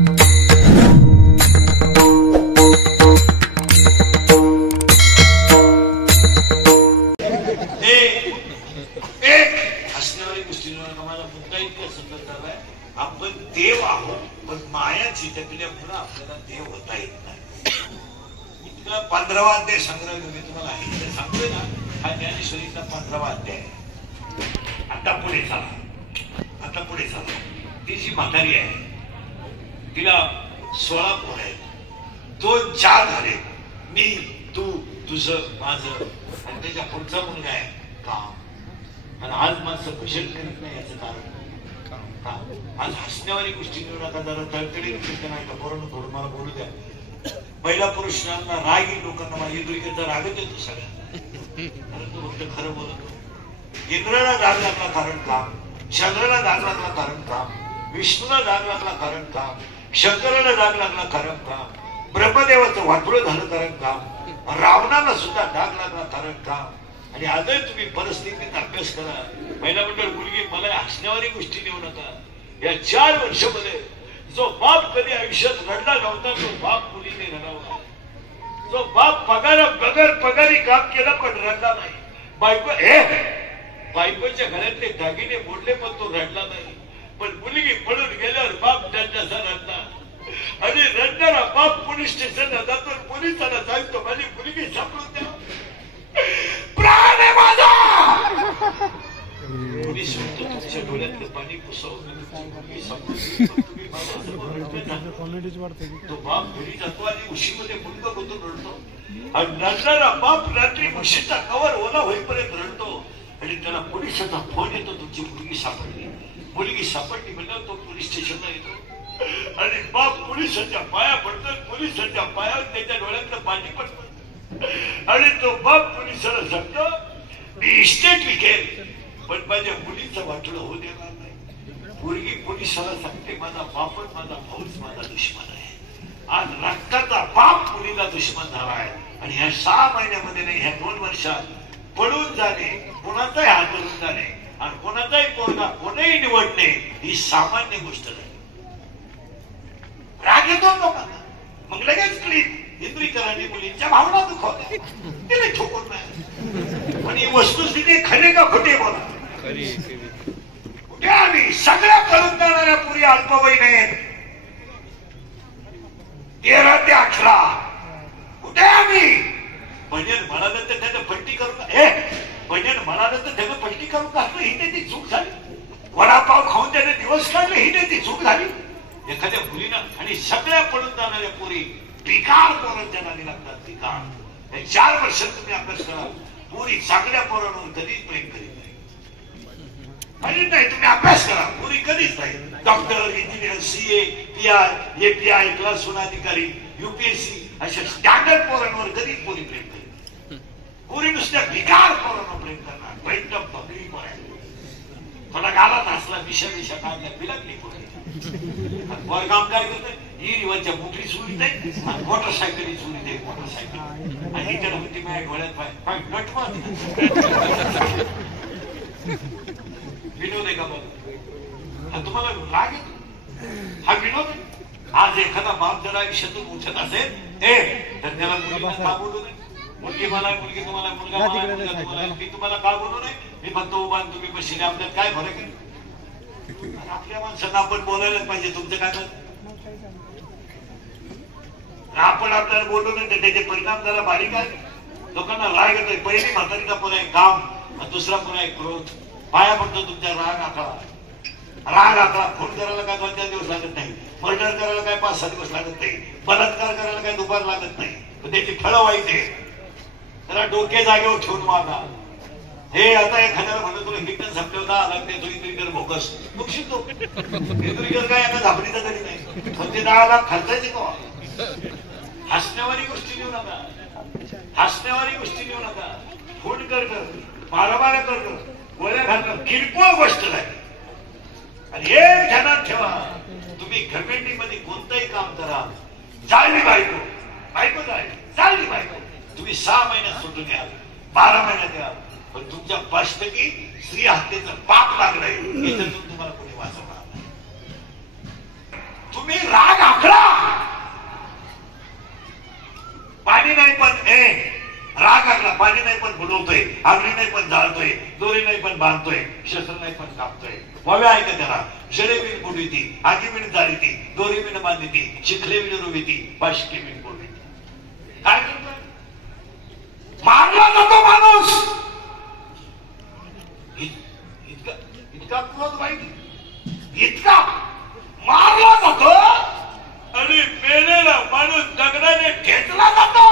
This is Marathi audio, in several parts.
हसण्यावारी गोष्टी मला मुद्दा इतका सुंदर झालाय. आपण देव आहोत पण माया चिटकल्यामुळे आपल्याला देव होता येत नाही. इतका 15वा अध्याय संग्रह मी तुम्हाला हे सांगतोय ना, हा ज्ञानेश्वरीचा 15वा अध्याय. आता पुढे चला. ती जी म्हातारी आहे तिला 16 पोरं आहेत, 2 4 झाले, मी तू तुझं माझं, आणि त्याच्या पुढचा मुलगा आहे काम. आणि आज माणसं कुशल करीत नाही याचं कारण आज हसण्यावारी गोष्टी घेऊन आता जरा तळतळी नाही का पोरांना थोडं मला बोलू द्या. पहिला पुरुषांना राग लोकांना माझ्या इंद्रियचा रागच येतो सगळ्यांना, परंतु फक्त खरं बोलतो. इंद्राला राग लागला कारण काम, चंद्राला राग लागला कारण काम, विष्णूला राग लागला कारण काम, शंकराला राग लागला कारण काम, ब्रह्मदेवाचं वाटोळं झालं कारण काम, रावणाला सुद्धा डाग लागला कारण काम. आणि आजही तुम्ही परिस्थितीत अभ्यास करा. महिला मंडळ मुलगी मला हसण्यावारी गोष्टी देऊ नका. या 4 वर्षामध्ये जो बाप कधी आयुष्यात रडला नव्हता तो बाप मुलीने रडावला. जो बाप बगर पगारी काम केलं पण रडला नाही. बायकोच्या घरातले दागिने मोडले पण तो रडला नाही. पण मुलगी पळून गेल्यावर बाप त्यांच्यासा रडला. आणि रडणारा बाप पोलीस स्टेशनला जातो, पोलिसांना सांगतो माझी मुलगी सापडून द्या, प्राण आहे माझा. पोलीस म्हणतो तुमच्या डोळ्यातलं पाणी पुसवून तो बाप घरी जातो आणि उशीमध्ये मुलगा होतो रडतो. आणि रडणारा बाप रात्री म्हशीचा कवर ओला होईपर्यंत रडतो. आणि त्याला पोलिसाचा फोन येतो, तुमची मुलगी सापडली म्हणल्यावर तो पोलीस स्टेशनला येतो. आणि बाप पोलिसांच्या पाया पडतो, पोलिसांच्या पायावर त्याच्या डोळ्यातलं पाणी पडतं. आणि तो बाप पोलिसाला सांगतो मी इस्टेट विकेल पण माझ्या मुलीचं वाटलं होऊ देणार नाही. मुलगी पोलिसाला सांगते माझा बापच माझा भाऊच माझा दुश्मन आहे. आज रक्ताचा बाप मुलीला दुश्मन झाला आहे. आणि ह्या 6 महिन्यामध्ये नाही, ह्या 2 वर्षात पळून जाणे, कोणाचाही हात धरून जाणे आणि कोणाचाही पोरगा कोणीही निवडणे ही सामान्य गोष्ट नाही. राग येतो लोकांना, मग लगेच क्लिप इंद्रिकरांनी मुलींच्या भावना दुखवल्या, तिने ठोकून नाही. पण ही वस्तुस्थिती खरे का खोटे बोला. कुठे आम्ही सगळ्या करून जाणाऱ्या पुरी अल्पवयीन आहेत. 13 ते 18 कुठे आम्ही. भजन म्हणालं तर त्यानं पलटी करून पलटी करून टाकलं ही त्याची चूक झाली. वडापाव खाऊन त्याने दिवस काढले ही त्याची चूक झाली. एखाद्या मुलीनं आणि सगळ्या पडून जाणाऱ्या पुरी पिकार पोरांच्या नादी लागतात. पिकार 4 वर्षात तुम्ही अभ्यास करा. पुरी सगळ्या पोरांवर कधीच प्रेम करीत नाही. तुम्ही अभ्यास करा. पुरी कधीच नाही. Doctor, engineer, CA, PI, API, class 1 अधिकारी, UPSC अशा स्टँडर्ड पोरांवर कधीच पुरी प्रेम करीत. पुरी नुसत्या भिकार पोरांवर प्रेम करणार. बैठक पगडी पोरांना थोडा गालात हसला, विषा काढल्या बिलकली पुढे. वर काम काय करतोय, ही रिवाजच्या मोकळी सुविधा आहे, मोटरसायकली सुविधा आहे, मोटरसायकल. आणि त्याला म्हणते माझ्या डोळ्यात पाय नटवा. विनोद आहे का बघ, तुम्हाला राग येतो हा विनोद आहे. आज एखादा बाप जरा आयुष्यातून उठत असेल तर त्याला मुलीला का बोलू नये. मुलगी मला, मुलगी तुम्हाला, मुलगा मला, मुलगा तुम्हाला, मी तुम्हाला का बोलू नये. मी फक्त उभा तुम्ही बसले, आपल्यात काय फरक आहे. आपल्या माणसांना आपण बोलायलाच पाहिजे. तुमचं काय मत. आपण आपल्याला बोलू नये त्याचे परिणाम जरा बारीक आहे. लोकांना राग येतोय. पहिली म्हातारीचा पण आहे काम, दुसरा पण आहे क्रोध. पाया पडतो तुमच्या राग आकडा. फोन करायला काय 2-4 दिवस लागत नाही. मर्डर करायला काय 5-6 दिवस लागत नाही. बलात्कार करायला काय दुपार लागत नाही. पण त्याची फळं वाईट आहे. त्याला डोके जागेवर ठेवून मागा. हे आता एखाद्याला म्हणत तुला हिटन संपल्यावर आला तो इंद्रिकर भोकस बघशील तो इंद्रिकर काय एका झापडीचा तरी नाही. पण ते 10 लाख खर्चायचे तो. हसण्यावारी गोष्टी नेऊ नका. फोन कर मारामारा कर, गोळ्या घालणं किरकोळ गोष्ट नाही. आणि एक ध्यानात ठेवा, तुम्ही घरमेंडीमध्ये कोणतंही काम करा, चालली बायको चालली बायको, तुम्ही 6 महिन्यात सुटून याल, 12 महिन्यात याल. पण तुमच्या 5% स्त्री हत्येचं पाप लागलंय, याच्यातून तुम्हाला कोणी वाचवणार. तुम्ही राग उडवतोय, अग्नी नाही पण जाळतोय, दोरी नाही पण बांधतोय, शस्त्र नाही पण कापतोय. व्हावे आहे का त्याला? जडे बिन बुडविती, आगी बिन जाळीती, दोरी बिन बांधिती, शिखले बिन रोविती, बाशिके बिन बोलविती. काय करतोय? मारला जातो माणूस. इतका क्रोध वाईट, इतका मारला जातो आणि मेलेला माणूस दगडाने ठेचला जातो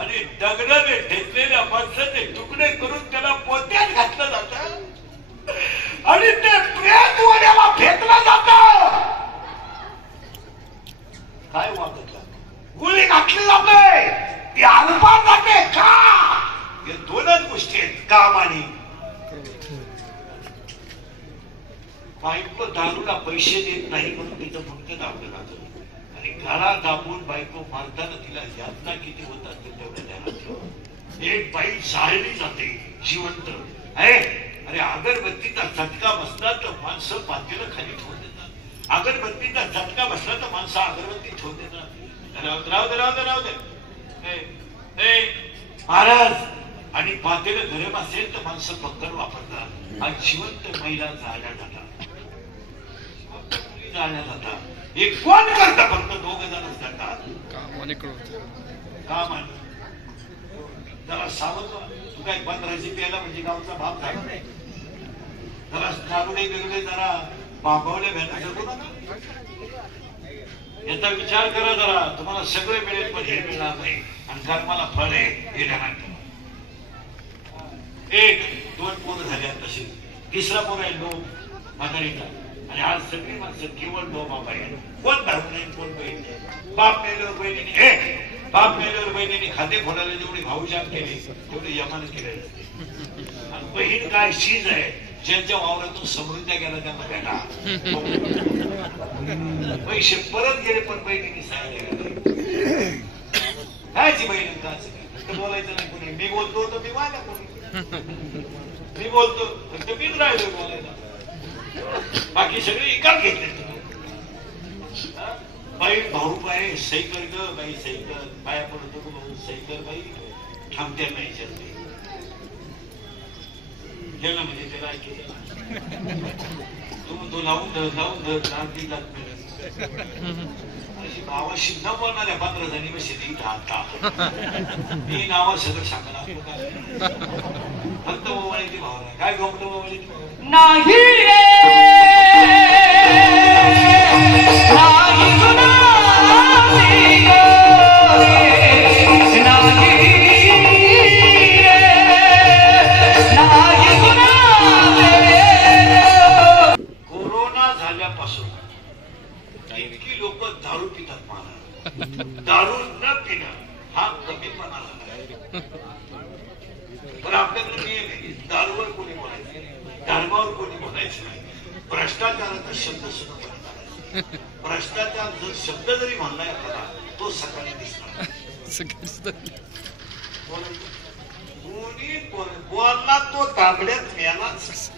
आणि दगडाने ठेचलेल्या माणसाचे तुकडे करून त्याला पोत्यात घातलं जात आणि ते प्रेत वड्याला फेकलं जात. काय वागत गोळी घातली जाते, ती आरपार जाते का? हे दोनच गोष्टी आहेत, काम आणि बायको दारूला पैसे देत नाही म्हणून तिचं मुंडकं दाबलं जातं आणि गळा दाबून बायको मारताना तिला यातना किती होतात ते तेवढ्या ध्यानात ठेवा. एक बाई जाळली जाते जिवंत आहे. अरे अगरबत्तीचा झटका बसला तर माणसं पातेलं खाली ठेवून देतात, अगरबत्तीचा झटका बसला तर माणसं अगरबत्ती ठेवून देतात. राहू दे महाराज. आणि पातेलं गरम असेल तर माणसं पक्कड वापरतात आणि जिवंत महिला जाळल्या जातात, जाळल्या जातात. एक कोण करता? फक्त दोघ जणच करतात. काम आणि जरा सावध व्हा. तू काय 15ची प्यायला म्हणजे गावचा बाप झाला नाही. जरा दारुडे बिरुडे जरा बापावले भेटा करू नका. याचा विचार करा जरा. तुम्हाला सगळे मिळेल पण हे मिळणार नाही आणि कर्माला फळ आहे हे ध्यानात ठेवा. एक दोन पोरं झाले तशी, तिसरा पोर आहे लोभ म्हातारीचा. आणि आज सगळी माणसं केवळ लोभ आहे. कोण भाऊ नाही, कोण बहीण नाही. बाप मेल्यावर बहिणीने बाप मेल्यावर बहिणीने खाते फोडायला जेवढी भाऊजान केली तेवढी यमानं केलेलं. आणि बहीण काय चीज आहे, ज्यांच्या वावरातून समृद्ध्या गेला त्यांना भेटा. पैसे परत गेले पण बहिणीने सांगितले कायची बहीण काय बोलायचं नाही कोणी. मी बोलतो तर मी वागा कोणी, मी बोलतो तर मीच राहिलो बोलायला. बाकी सगळे एकाच घेतले. बाई भाऊ बाई सही कर ग बाई, सही कर. पाया पडतो ग भाऊ, सही कर बाई. थांबत्या नाही चलते गेलं म्हणजे त्याला ऐकलं तू लावून धर अशी नावाशी न बोलणाऱ्या 15 जणी बसली आता. मी नावा सगळं सांगला फक्त मोबाईलची भावना. काय गोपलं मोबाईलची नाही रे, कोरोना झाल्यापासून इतकी लोक दारू पितात. मला दारू न पिणं हा कमीपणा झाला. पण आपल्याकडे नियम आहे, दारूवर कोणी बोलायचं, धर्मावर कोणी बोलायचं नाही. भ्रष्टाचाराचा शब्द सुद्धा बोलायचा. भ्रष्टाचार जर शब्द जरी म्हणलाय आपल्याला तो सकाळी दिसणार. कोणी बोलला तो तांबड्यात मेलाच.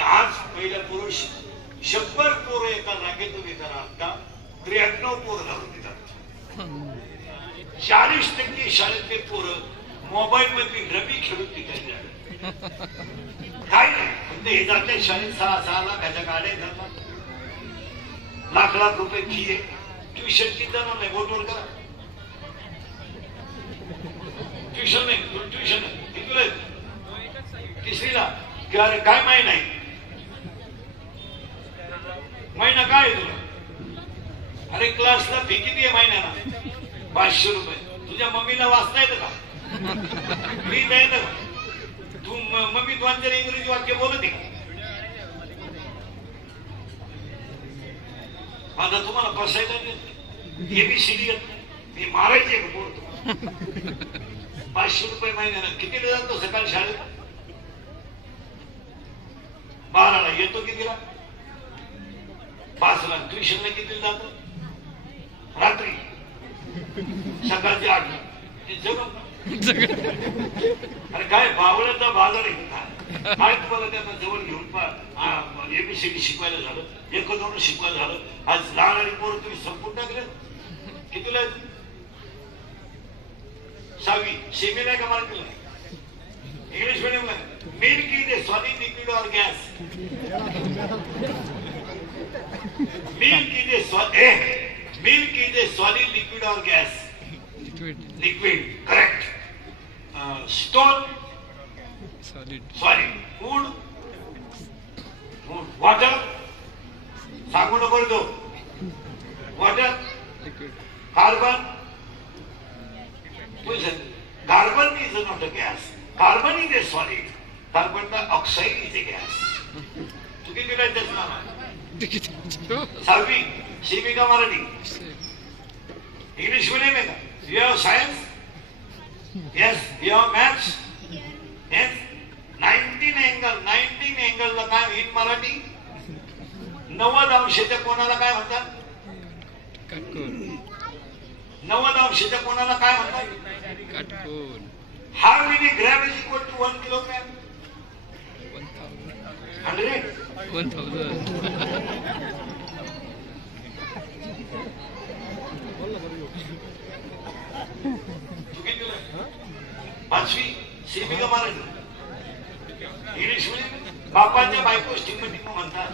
आज पहिल्या पुरुष 100 पोरं एका रांगेत उभी करा, आता 93 पोरं घालून देतात. 40% शाळेतले पोरं मोबाईल मध्ये रमी खेळून तिथे काय नाही. फक्त हे जाते शाळेत 6 लाखाच्या गाड्या घालतात, लाख रुपये फी आहे. ट्युशन किती जाणार नाही, बोटवर करा. ट्युशन नाही, ट्युशन किती तिसरीला अरे काय माहिती नाही. महिना काय आहे तुला? अरे क्लासला फी किती आहे महिन्याला? 500 रुपये. तुझ्या मम्मीला वाचता येतं का? लिहिता येतं का? तू मम्मी तू जर इंग्रजी वाक्य बोलत आहे. माझा तुम्हाला बसायला एबीसीडी येत नाही, मी मारायचे का बोलतो. 500 रुपये महिन्याला किती जातो सकाळी शाळेत? 12ला येतो कितीला? 5ला. ट्युशनला किती जातो? रात्री. सकाळची 8ला. अरे काय बावळ्याचा बाजार आहे काय तुम्हाला त्यांना जवळ घेऊन एबीसीडी शिकवायला झालं, 1-2 शिकवायला झालं. आज लहान आणि पोरं तुम्ही संपून टाकले. कितीला 6वी सेमी नाही का मार्क दिला English medium milk is a solid liquid और gas milk is a solid liquid और gas liquid correct stone solid food water सांगू नको तो water carbon carbon is not a gas carbon is a solid carbon oxide is a gas तू किती त्याच नाव 6वी सेमी का मराठी इंग्लिश मीडियम आहे का you have science yes you have maths yes 19 angle ला काय इन मराठी 90 अंशाच्या कोणाला काय म्हणतात 90 अंशाच्या कोणाला काय म्हणतात how many gram is equal to 1 kilogram 1000 5वी सेमी का मराठी इंग्लिश मध्ये बापाच्या बायको स्टिमटिक म्हणतात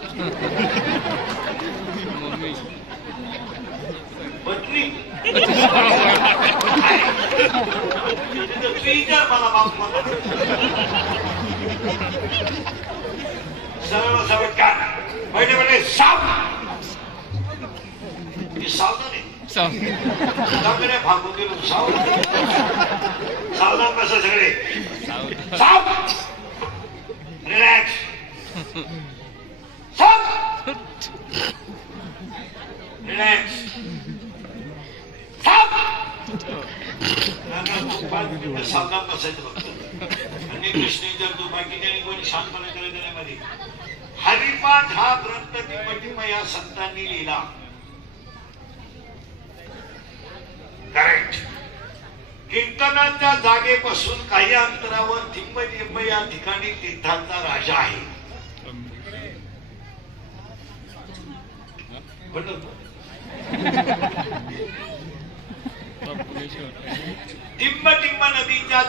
पत्नी मला बाप म्हणा सरळ सरळ का पहिले साप सावधान सावधान भागून गेलो सावधान कसं सगळे साप रिलॅक्स साप रिलॅक्स साप सावधान बसायचं फक्त आणि कृष्ण जर तो बाकीच्या कोणी शांतपणे करत मध्ये हरिपाठ हा ग्रंथ टिप्पटिप्प या संतांनी लिहिला करेक्ट कीर्तनाच्या जागेपासून काही अंतरावर थिंबटिंब या ठिकाणी तीर्थांचा राजा आहे टिंबटिंब नदीच्या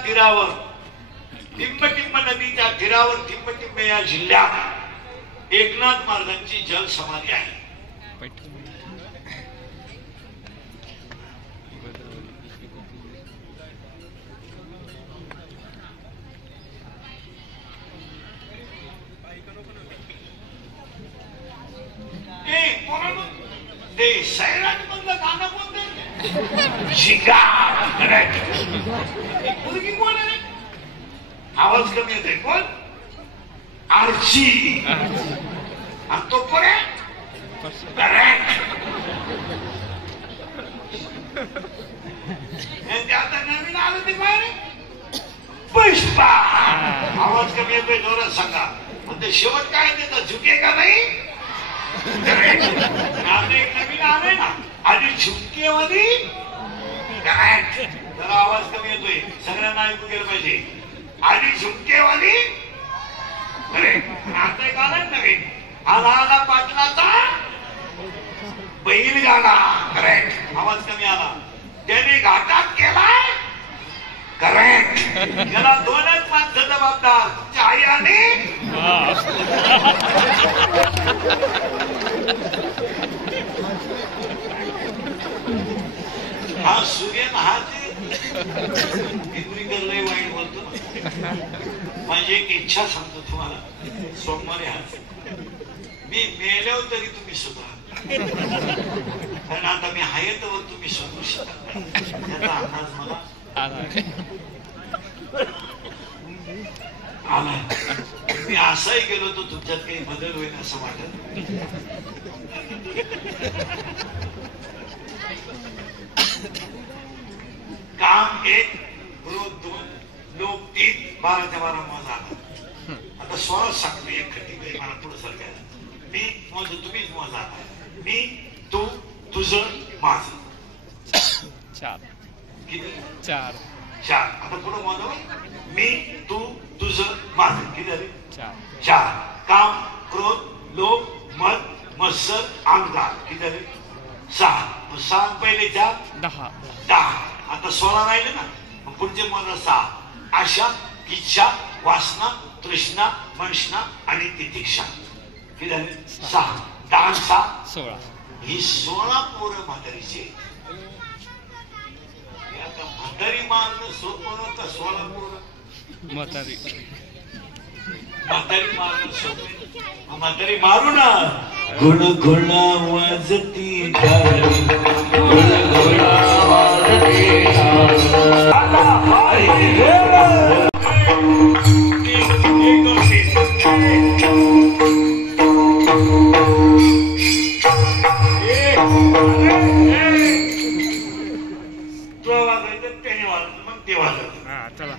तीरावर टिंबटिंब या जिल्ह्यात एकनाथ महाराजांची जल समाधी आहे ते सैराट मधलं गाणं कोणतं मुलगी कोण आहे आवाज कमी येते कोण आरची आणि तो कोण आहे आता नवीन आलं ते बाहेर पुष्पा आवाज कमी येतोय जोरात सांगा पण ते शेवट काय देतात झुके का नाही नवीन आले ना आधी झुमकेमध्ये जरा आवाज कमी येतोय सगळ्यांना ऐकू गेलं पाहिजे आधी झुमकेवाली आता एक आला नवीन आला आला पाटलाचा बैलगाडा करेक्ट आवाज कमी आला त्याने घाटात केलाय करेक्ट त्याला 2च माणसं जबाबदार तुमच्या आई आणि हा सूर्यन हा लय वाईट बोलतो माझी एक इच्छा सांगतो तुम्हाला सोमवारी हा मी मेल्यावर तरी तुम्ही सुद्धा कारण आता मी आहे तर तुम्ही समजू शकत त्याचा अंदाज मला आला मी असाही गेलो तो तुमच्यात काही बदल होईल असं वाटत काम 1 क्रोध 2 लोक 3 12च्या 12 मोजा आता 16 सांगतो एक खट्टी मला पुढे सरकायला मी मोज तुम्हीच मोजा मी तू तुझं माझं 4 किती 4 आता पुढे मोजा मी तू तुझं माझं किती झाले 4 काम क्रोध लोभ मद मत्सर अहंकार किती झाले 6 पहिले 4 10 आता 16 राहिले ना मग पुढचे मनसा आशा इच्छा वासना तृष्णा मनष्णा आणि तितिक्षा किती झाले 6 10 6 16 ही 16 पोरं म्हातारीची आता म्हातारी मारणं सोपं का 16 पोरं म्हातारी मारणं सोपं म्हातारी मारू ना गुण गुण वाजती गुण गुण वाजती तो वाजायचं त्याने वाजत मग ते वाजत हा चला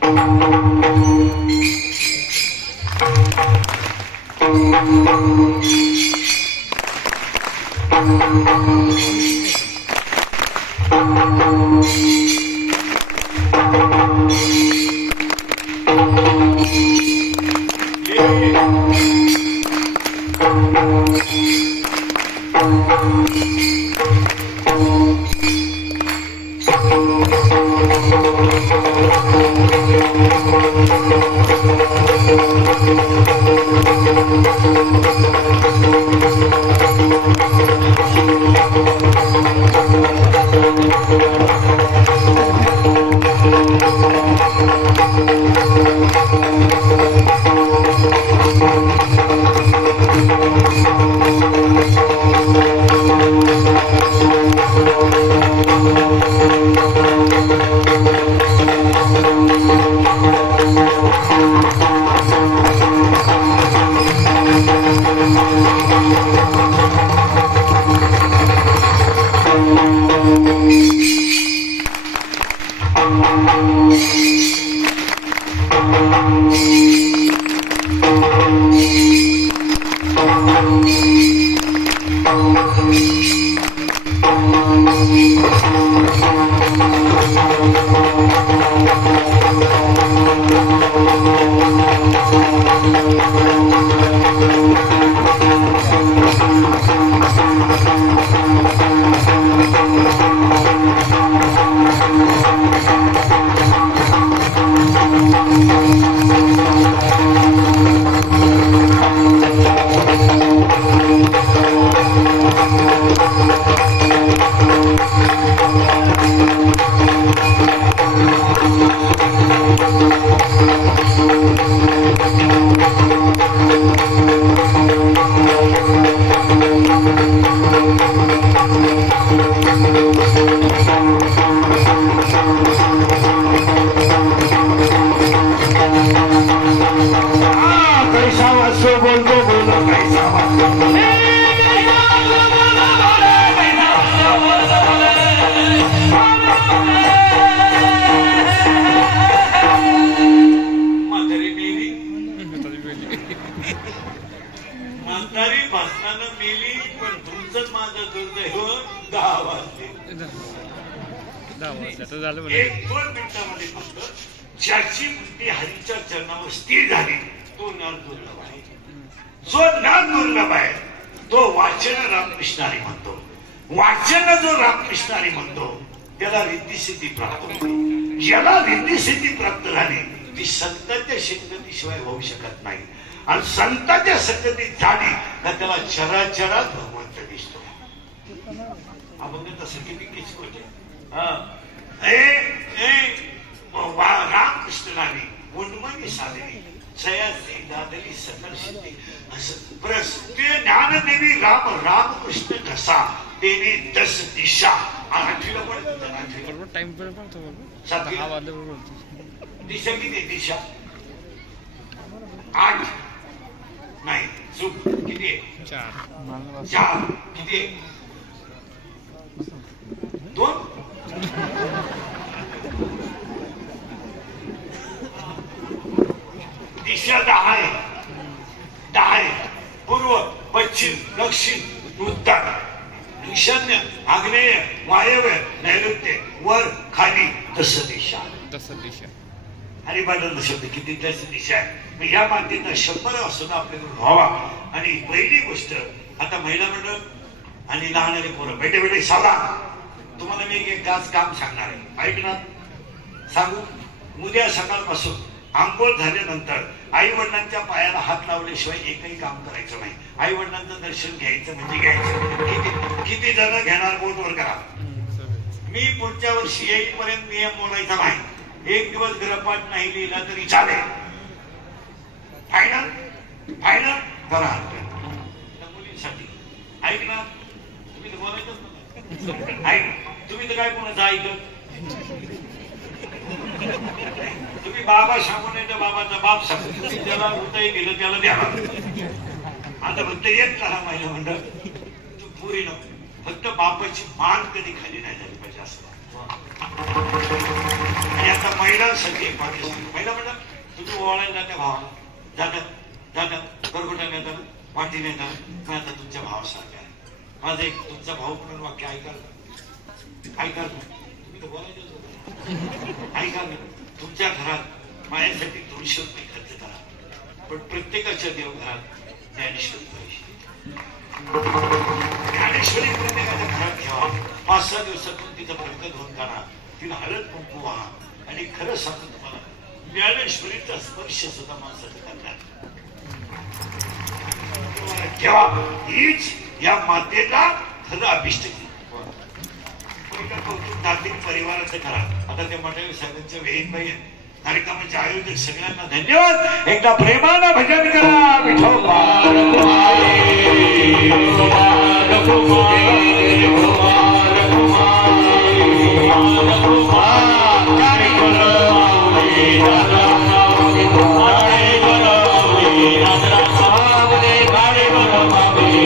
म्हातारी भासणानं मेली पण तुमचं माझं दुर्दैव 10 वाजले 10 वाजले तर झालं 1-2 मिनिटांमध्ये फक्त ज्याची बुद्धी हरीच्या चरणावर स्थिर झाली तो ज्ञान दुर्लभ आहे. जो ज्ञान दुर्लभ आहे तो वाचन रामकृष्णारी म्हणतो. वाचन जो रामकृष्णारी म्हणतो त्याला रिद्धिसिद्धी प्राप्त होते. ज्याला रिद्धिसिद्धी प्राप्त झाली ती संतांच्या संगतीशिवाय होऊ शकत नाही. आणि संतांच्या संगतीत झाली का त्याला चराचरात भगवंत दिसतो. आपण तसं किती किचकोटे रामकृष्णाने उन्मनी साधली सयासी दादली सकल सिद्धी असं प्रस्ते ज्ञानदेवी राम रामकृष्ण कसा देवी 10 दिशा. आठवीला बरोबर टाइम बरोबर तो बरोबर 10 वाजले बरोबर दिशा किती दिशा 8 नाही चूक किती आहे 4 किती आहे 2 दिशा 10 आहे. पूर्व पश्चिम दक्षिण उत्तर ईशान्य आग्नेय वायव्य नैऋत्य वर खाली 10 दिशा. हरिपाठाचा शब्द किती 10 दिशा आहे. मग या मातेचा 100 सुद्धा आपल्याकडून व्हावा. आणि पहिली गोष्ट आता महिला मंडळ आणि लहानले पोरं बेटे सावधान. तुम्हाला मी एक काम सांगणार आहे ऐकणार सांगू. उद्या सकाळपासून आंघोळ झाल्यानंतर आई वडिलांच्या पायाला हात लावल्याशिवाय एकही काम करायचं नाही. आई वडिलांचं दर्शन घ्यायचं म्हणजे घ्यायचं. किती जण घेणार बोटवर करा. मी पुढच्या वर्षी येईपर्यंत नियम बोलायचा नाही. एक दिवस गृहपाठ नाही लिहिला तरी चालेल. फायनल फायनल करा. मुलींसाठी ऐक ना, तुम्ही तर बोलायचं ऐक. तुम्ही तर काय कोणाचं ऐकत. तुम्ही बाबा सांगू नये तर बाबाचा बाप सांगू. तुम्ही त्याला उदय दिलं त्याला द्यावा. आता फक्त एक करा महिला मंडळ तू पुरी नको. फक्त बापाची मान कधी खाली नाही झाली पाहिजे असं. आणि आता महिलांसाठी पाकिस्तान महिला मंडळ तुम्ही ओवाळायला जात्या भावाला जातात गरगोट्याने येतात वाटीने येतात का आता तुमच्या भावासारखं आहे. माझं एक तुमचा भाऊ म्हणून वाक्य ऐका तुम्ही तर बोलायचं ऐका ना. तुमच्या घरात माझ्यासाठी 200 रुपये खर्च करा, पण प्रत्येकाच्या देवघरात ज्ञानेश्वरी पाहिजे. ज्ञानेश्वरी प्रत्येकाच्या घरात ठेवा. 5-6 दिवसातून तिचं डोकं धुवून काढा, तिला हळद कुंकू व्हा. आणि खरं सांगतो तुम्हाला ज्ञानेश्वरीचा स्पर्श सुद्धा माणसाचा करणार ठेवा. हीच या मातेला खरं अभिष्ट केली. कौतुक दातील परिवाराचं करा. आता त्या मठावी साहेबांच्या वेळीन बाई कार्यक्रमाचे आयोजक सगळ्यांना धन्यवाद. एकदा प्रेमानं भजन करा. विठोबा